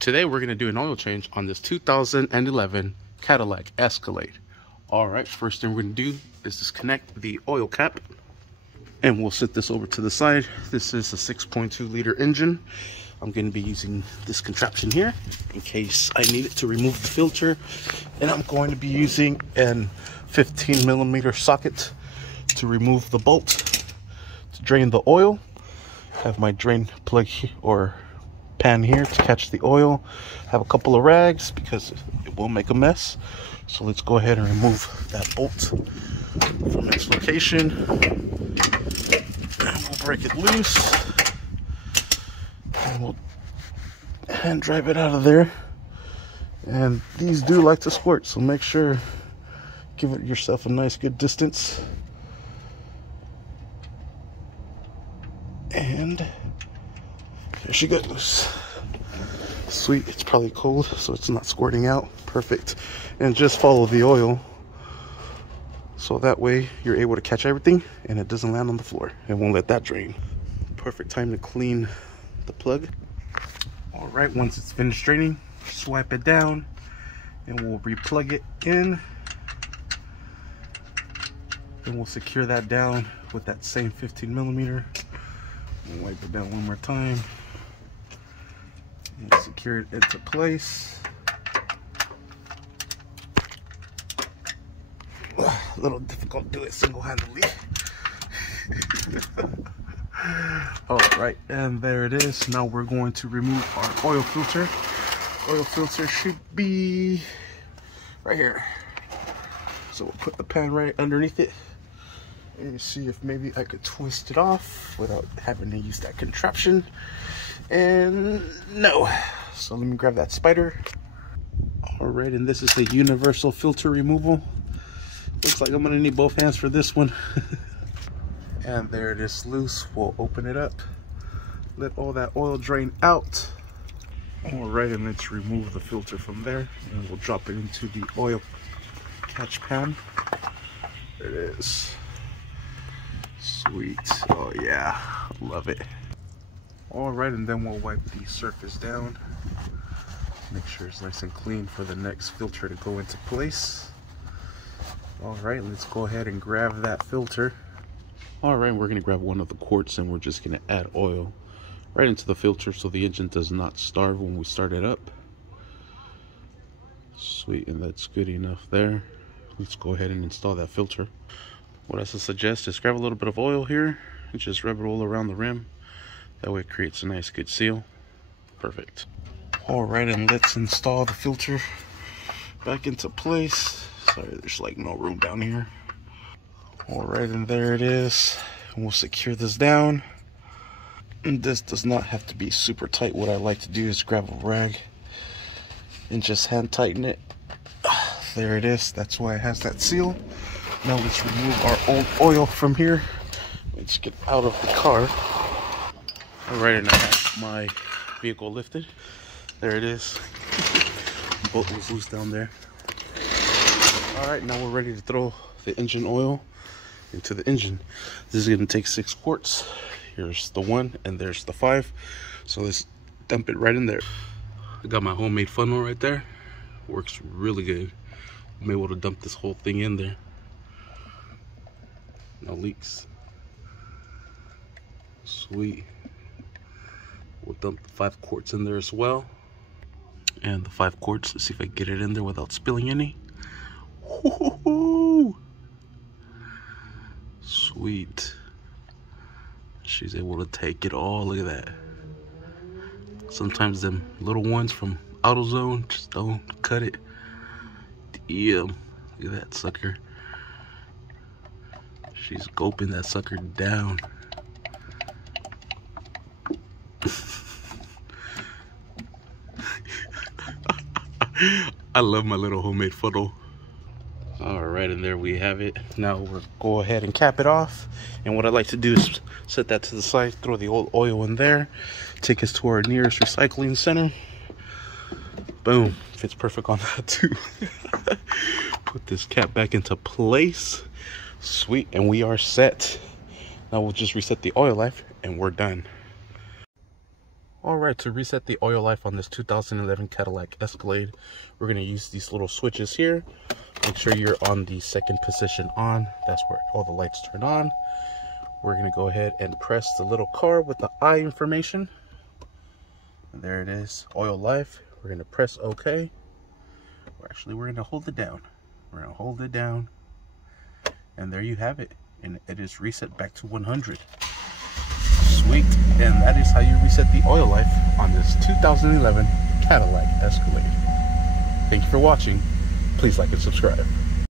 Today we're going to do an oil change on this 2011 Cadillac Escalade. Alright, first thing we're going to do is disconnect the oil cap. And we'll set this over to the side. This is a 6.2 liter engine. I'm going to be using this contraption here in case I need it to remove the filter. And I'm going to be using an 15mm socket to remove the bolt to drain the oil. Have my drain plug or pan here to catch the oil. Have a couple of rags because it will make a mess. So let's go ahead and remove that bolt from its location. And we'll break it loose. And we'll hand drive it out of there. And these do like to squirt, so make sure give it yourself a nice good distance. And there she goes. Sweet, it's probably cold, so it's not squirting out. Perfect. And just follow the oil, so that way you're able to catch everything and it doesn't land on the floor. It won't let that drain. Perfect time to clean the plug. All right, once it's finished draining, swipe it down and we'll replug it in. Then we'll secure that down with that same 15mm. We'll wipe it down one more time and secure it into place. A little difficult to do it single-handedly. All right, and there it is. Now we're going to remove our oil filter. Oil filter should be right here. So we'll put the pan right underneath it and see if maybe I could twist it off without having to use that contraption. And no. So let me grab that spider. All right, and this is the universal filter removal. Looks like I'm gonna need both hands for this one. And there it is loose. We'll open it up. Let all that oil drain out. All right, and let's remove the filter from there. And we'll drop it into the oil catch pan. There it is. Sweet. Oh yeah, love it. All right, and then we'll wipe the surface down. Make sure it's nice and clean for the next filter to go into place. All right, let's go ahead and grab that filter. All right, we're gonna grab one of the quarts and we're just gonna add oil right into the filter so the engine does not starve when we start it up. Sweet, and that's good enough there. Let's go ahead and install that filter. What I suggest is grab a little bit of oil here and just rub it all around the rim. That way it creates a nice good seal. Perfect. All right, and let's install the filter back into place. Sorry, there's like no room down here. All right, and there it is. And we'll secure this down. And this does not have to be super tight. What I like to do is grab a rag and just hand tighten it. There it is. That's why it has that seal. Now let's remove our old oil from here. Let's get out of the car. All right, and I have my vehicle lifted. There it is. The bolt was loose down there. All right, now we're ready to throw the engine oil into the engine. This is gonna take 6 quarts. Here's the 1 and there's the 5. So let's dump it right in there. I got my homemade funnel right there. Works really good. I'm able to dump this whole thing in there. No leaks. Sweet. We'll dump the 5 quarts in there as well. And the 5 quarts, let's see if I can get it in there without spilling any. Woo-hoo-hoo. Sweet. She's able to take it all. Look at that. Sometimes them little ones from AutoZone just don't cut it. Damn. Look at that sucker. She's gulping that sucker down. I love my little homemade funnel. All right, and there we have it. Now we'll go ahead and cap it off. And what I like to do is set that to the side, throw the old oil in there, take us to our nearest recycling center. Boom, fits perfect on that too. Put this cap back into place. Sweet, and we are set. Now we'll just reset the oil life and we're done. Alright, to reset the oil life on this 2011 Cadillac Escalade, we're going to use these little switches here. Make sure you're on the second position on. That's where all the lights turn on. We're going to go ahead and press the little car with the I information. And there it is, oil life. We're going to press OK. We're going to hold it down. We're going to hold it down. And there you have it. And it is reset back to 100. Sweet. And that is how you reset the oil life on this 2011 Cadillac Escalade. Thank you for watching. Please like and subscribe.